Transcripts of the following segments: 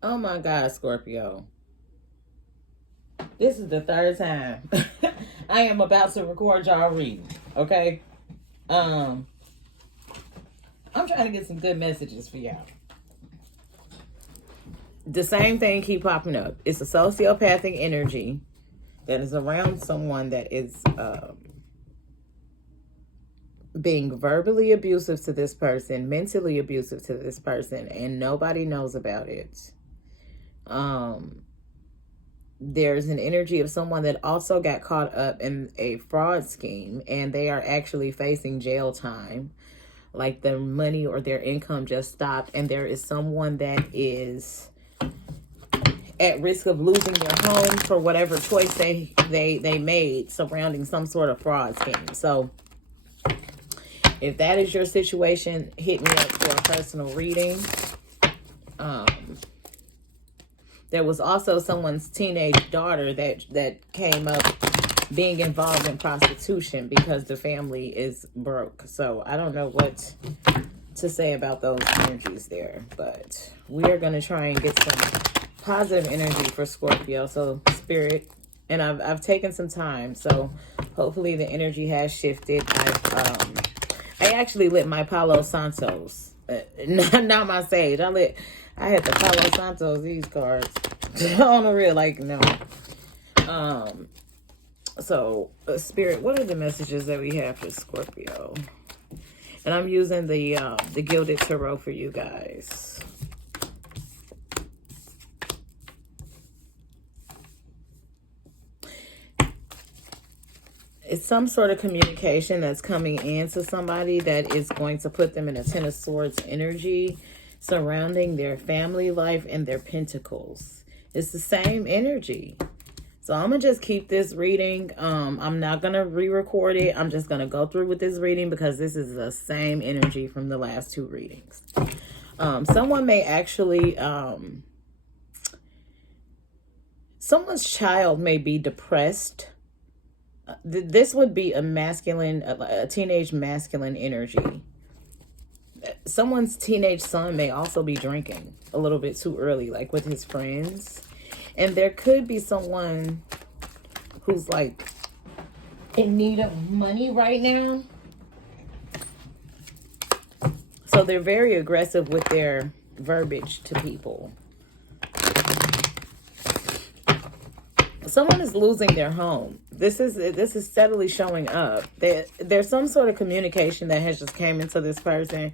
Oh my God, Scorpio. This is the third time I am about to record y'all reading. Okay? I'm trying to get some good messages for y'all. The same thing keep popping up. It's a sociopathic energy that is around someone that is being verbally abusive to this person, mentally abusive to this person, and nobody knows about it. There's an energy of someone that also got caught up in a fraud scheme, and they are actually facing jail time. Like their money or their income just stopped, and there is someone that is at risk of losing their home for whatever choice they made surrounding some sort of fraud scheme. So if that is your situation, hit me up for a personal reading. There was also someone's teenage daughter that came up being involved in prostitution because the family is broke. So I don't know what to say about those energies there, but we are going to try and get some positive energy for Scorpio. So Spirit, and I've taken some time, so hopefully the energy has shifted. I actually lit my Palo Santos, not my sage. I had the Palo Santos, these cards on the real, like, no. So Spirit, what are the messages that we have for Scorpio? And I'm using the Gilded Tarot for you guys. It's some sort of communication that's coming into somebody that is going to put them in a Ten of Swords energy surrounding their family life and their pentacles. It's the same energy. So I'm going to just keep this reading. I'm not going to re-record it. I'm just going to go through with this reading because this is the same energy from the last two readings. Someone may actually... someone's child may be depressed. This would be a masculine, a teenage masculine energy. Someone's teenage son may also be drinking a little bit too early, like with his friends. And there could be someone who's like in need of money right now. So they're very aggressive with their verbiage to people. Someone is losing their home. This is steadily showing up. There's some sort of communication that has just came into this person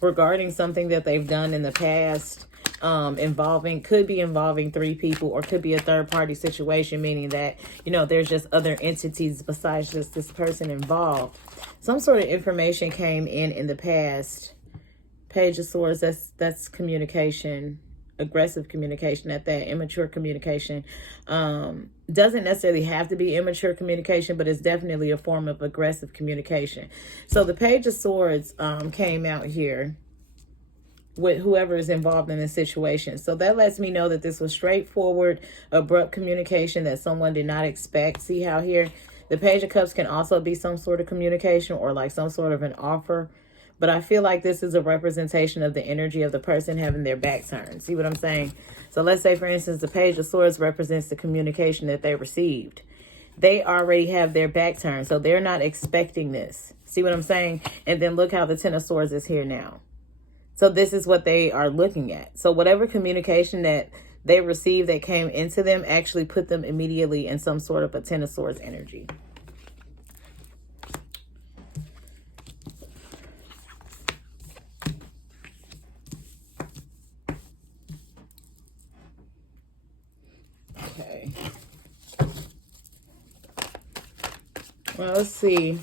regarding something that they've done in the past, could be involving three people, or could be a third party situation, meaning that, you know, there's just other entities besides just this person involved. Some sort of information came in the past. Page of Swords, that's communication. Aggressive communication at that, immature communication. Doesn't necessarily have to be immature communication, but it's definitely a form of aggressive communication. So the Page of Swords came out here with whoever is involved in this situation. So that lets me know that this was straightforward, abrupt communication that someone did not expect. See how here the Page of Cups can also be some sort of communication or like some sort of an offer. But I feel like this is a representation of the energy of the person having their back turned. See what I'm saying? So let's say, for instance, the Page of Swords represents the communication that they received. They already have their back turned, so they're not expecting this. See what I'm saying? And then look how the Ten of Swords is here now. So this is what they are looking at. So whatever communication that they received that came into them actually put them immediately in some sort of a Ten of Swords energy. Okay. Well, let's see.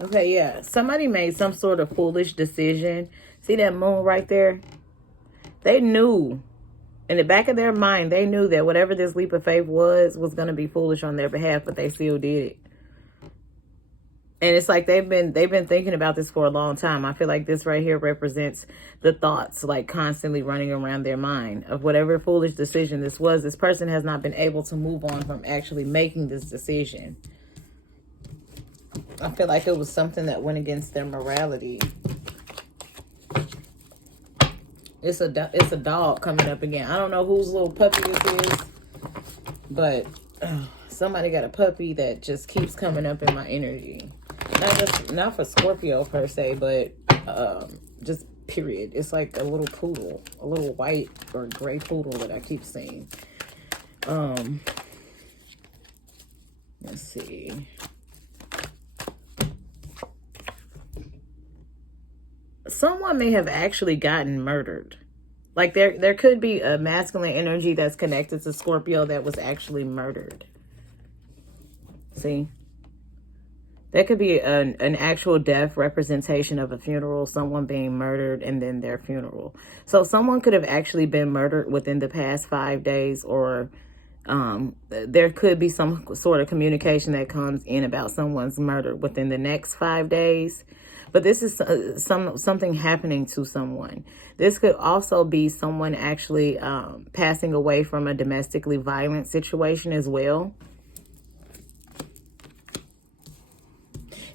Okay, yeah. Somebody made some sort of foolish decision. See that moon right there? They knew. In the back of their mind, they knew that whatever this leap of faith was going to be foolish on their behalf, but they still did it. And it's like they've been thinking about this for a long time. I feel like this right here represents the thoughts like constantly running around their mind of whatever foolish decision this was. This person has not been able to move on from actually making this decision. I feel like it was something that went against their morality. It's a dog coming up again. I don't know whose little puppy this is, but somebody got a puppy that just keeps coming up in my energy. Not for Scorpio per se, but just period. It's like a little poodle, a little white or gray poodle that I keep seeing. Let's see. Someone may have actually gotten murdered. Like there could be a masculine energy that's connected to Scorpio that was actually murdered. See? There could be an actual death representation of a funeral, someone being murdered, and then their funeral. So someone could have actually been murdered within the past 5 days, or there could be some sort of communication that comes in about someone's murder within the next 5 days. But this is something happening to someone. This could also be someone actually passing away from a domestically violent situation as well.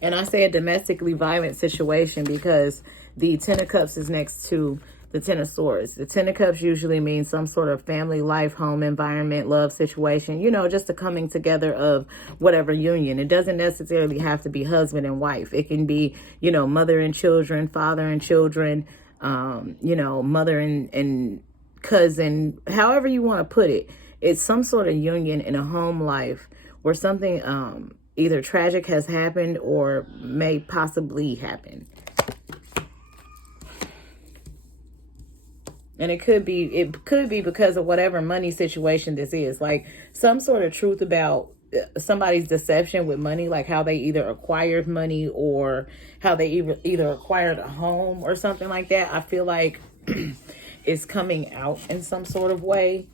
And I say a domestically violent situation because the Ten of Cups is next to the Ten of Swords. The Ten of Cups usually means some sort of family life, home environment, love situation, you know, just a coming together of whatever union. It doesn't necessarily have to be husband and wife. It can be, you know, mother and children, father and children, you know, mother and cousin, however you want to put it. It's some sort of union in a home life where something either tragic has happened or may possibly happen. And it could be because of whatever money situation this is. Like some sort of truth about somebody's deception with money, like how they either acquired money or how they either acquired a home or something like that. I feel like it's coming out in some sort of way.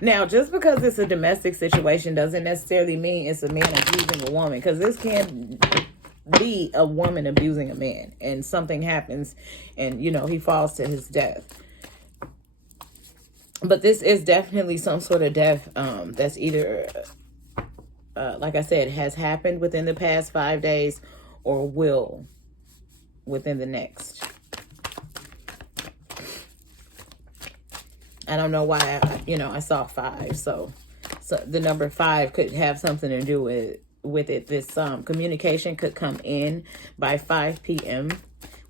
Now, just because it's a domestic situation doesn't necessarily mean it's a man abusing a woman, because this can be a woman abusing a man and something happens and, you know, he falls to his death. But this is definitely some sort of death that's either, like I said, has happened within the past 5 days or will within the next. I don't know why, I saw 5. So the number 5 could have something to do with it. This communication could come in by 5 p.m.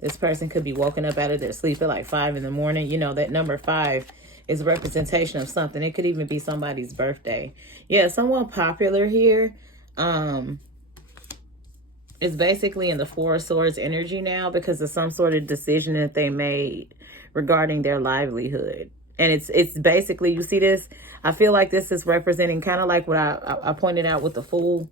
This person could be woken up out of their sleep at like 5 in the morning. You know, that number 5 is a representation of something. It could even be somebody's birthday. Yeah, someone popular here is basically in the Four of Swords energy now because of some sort of decision that they made regarding their livelihood. And it's basically, you see this? I feel like this is representing kind of like what I pointed out with the Fool.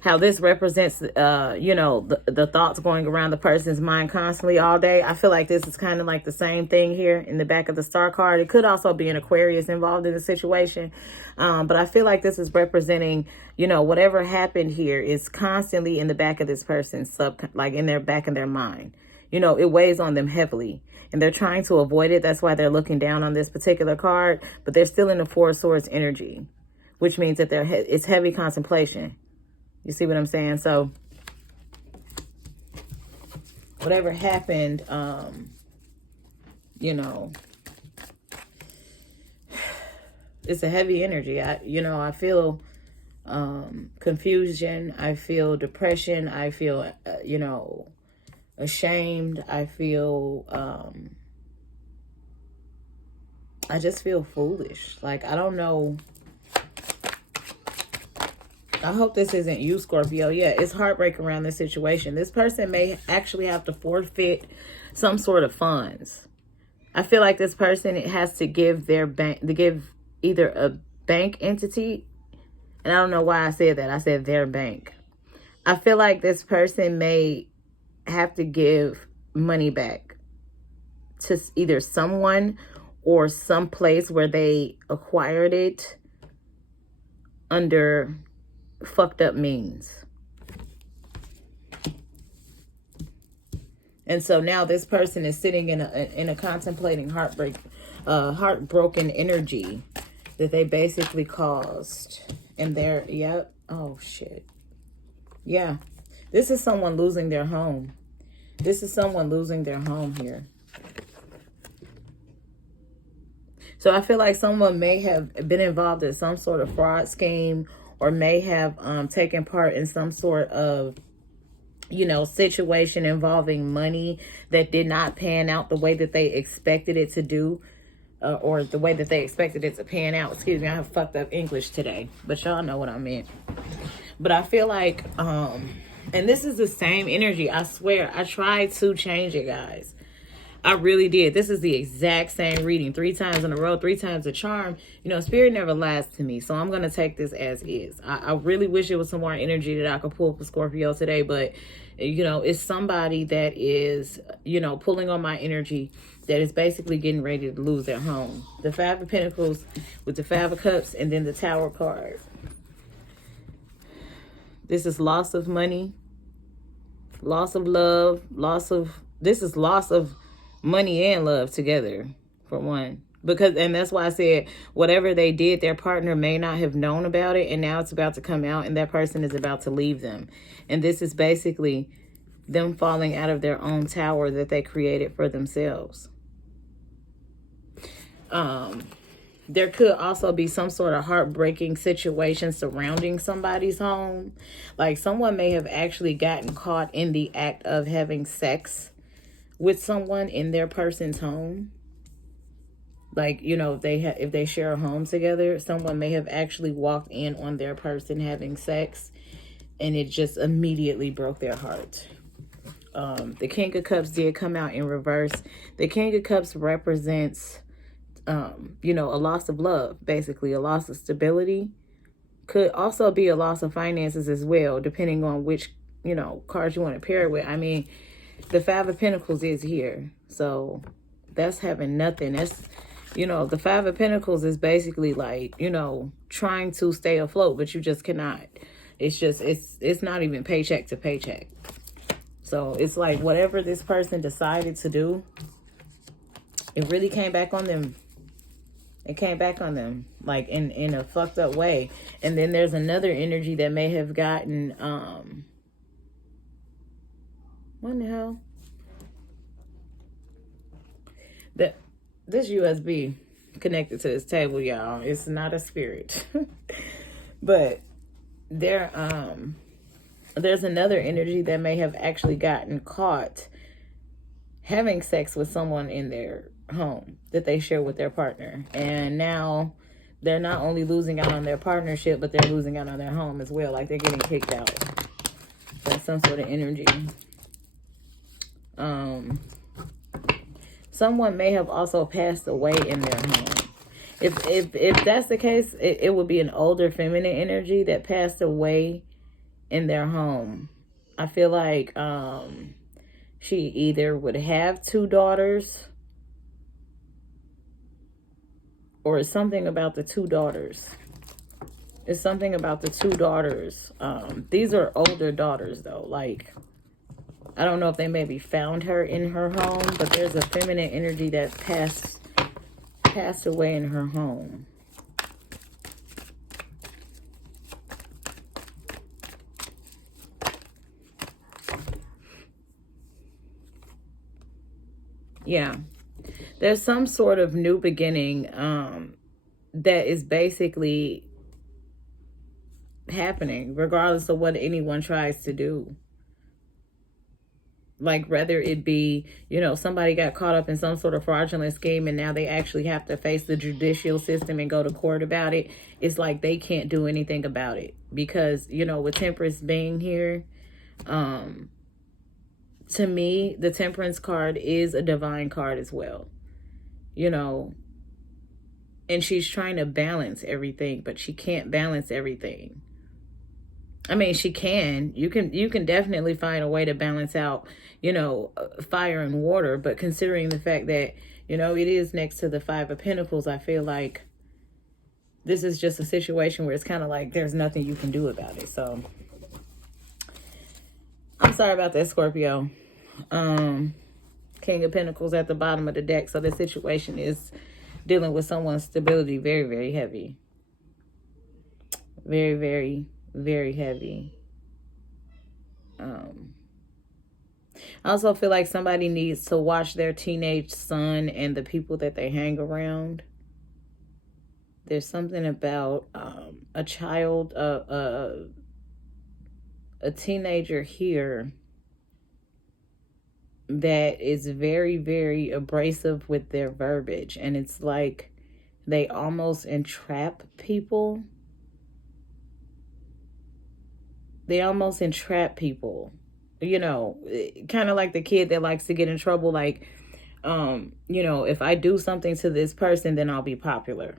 How this represents, the thoughts going around the person's mind constantly all day. I feel like this is kind of like the same thing here in the back of the Star card. It could also be an Aquarius involved in the situation. But I feel like this is representing, whatever happened here is constantly in the back of this person's like in their back of their mind. It weighs on them heavily. And they're trying to avoid it. That's why they're looking down on this particular card. But they're still in the Four of Swords energy, which means that it's heavy contemplation. You see what I'm saying? So whatever happened, it's a heavy energy. I feel confusion. I feel depression. I feel, ashamed. I feel, I just feel foolish. Like, I don't know. I hope this isn't you, Scorpio. Yeah, it's heartbreak around this situation. This person may actually have to forfeit some sort of funds. I feel like this person has to give their bank, to give either a bank entity, and I don't know why I said that. I said their bank. I feel like this person may have to give money back to either someone or some place where they acquired it under fucked up means. And so now this person is sitting in a contemplating heartbroken energy that they basically caused. And they're, yep, oh shit. Yeah. This is someone losing their home. This is someone losing their home here. So I feel like someone may have been involved in some sort of fraud scheme, or may have taken part in some sort of, you know, situation involving money that did not pan out the way that they expected it to do, or the way that they expected it to pan out. Excuse me, I have fucked up English today, but y'all know what I meant. But I feel like, and this is the same energy, I swear. I tried to change it, guys. I really did. This is the exact same reading 3 times in a row, 3 times a charm. You know, spirit never lies to me, so I'm going to take this as is. I really wish it was some more energy that I could pull for Scorpio today, but, you know, it's somebody that is, you know, pulling on my energy, that is basically getting ready to lose their home. The 5 of Pentacles with the 5 of Cups, and then the Tower card. This is loss of money, loss of love, this is loss of money and love together, for one. Because, and that's why I said, whatever they did, their partner may not have known about it, and now it's about to come out, and that person is about to leave them. And this is basically them falling out of their own tower that they created for themselves. There could also be some sort of heartbreaking situation surrounding somebody's home. Like, someone may have actually gotten caught in the act of having sex with someone in their person's home. Like, you know, if they share a home together, someone may have actually walked in on their person having sex, and it just immediately broke their heart. The King of Cups did come out in reverse. The King of Cups represents, you know, a loss of love, basically a loss of stability. Could also be a loss of finances as well, depending on which, you know, cards you want to pair it with. I mean, the 5 of Pentacles is here, so that's having nothing. That's, you know, the 5 of Pentacles is basically like, you know, trying to stay afloat, but you just cannot. It's just, it's not even paycheck to paycheck. So it's like whatever this person decided to do, it really came back on them. It came back on them, like in a fucked up way. And then there's another energy that may have gotten, what in the hell? This USB connected to this table, y'all. It's not a spirit. But there's another energy that may have actually gotten caught having sex with someone in their home that they share with their partner. And now they're not only losing out on their partnership, but they're losing out on their home as well. Like, they're getting kicked out. That's some sort of energy. Someone may have also passed away in their home. If that's the case, it would be an older feminine energy that passed away in their home. I feel like she either would have 2 daughters, or it's something about the 2 daughters. It's something about the 2 daughters. These are older daughters, though. Like, I don't know if they maybe found her in her home, but there's a feminine energy that passed away in her home. Yeah. There's some sort of new beginning that is basically happening, regardless of what anyone tries to do. Like, whether it be, you know, somebody got caught up in some sort of fraudulent scheme, and now they actually have to face the judicial system and go to court about it. It's like they can't do anything about it. Because, you know, with Temperance being here, to me, the Temperance card is a divine card as well. You know, and she's trying to balance everything, but she can't balance everything. I mean, she can. You can definitely find a way to balance out, you know, fire and water. But considering the fact that, you know, it is next to the 5 of Pentacles, I feel like this is just a situation where it's kind of like there's nothing you can do about it. So I'm sorry about that, Scorpio. King of Pentacles at the bottom of the deck. So this situation is dealing with someone's stability very, very heavy. Very, very, very heavy. I also feel like somebody needs to watch their teenage son and the people that they hang around. There's something about a child, a teenager here that is very, very abrasive with their verbiage. And it's like they almost entrap people. They almost entrap people. You know, kind of like the kid that likes to get in trouble. Like, you know, if I do something to this person, then I'll be popular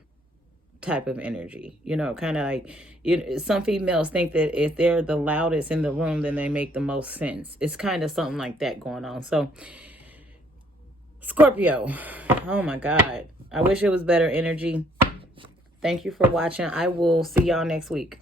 type of energy. You know, kind of like, some females think that if they're the loudest in the room, then they make the most sense. It's kind of something like that going on. So, Scorpio, oh my God. I wish it was better energy. Thank you for watching. I will see y'all next week.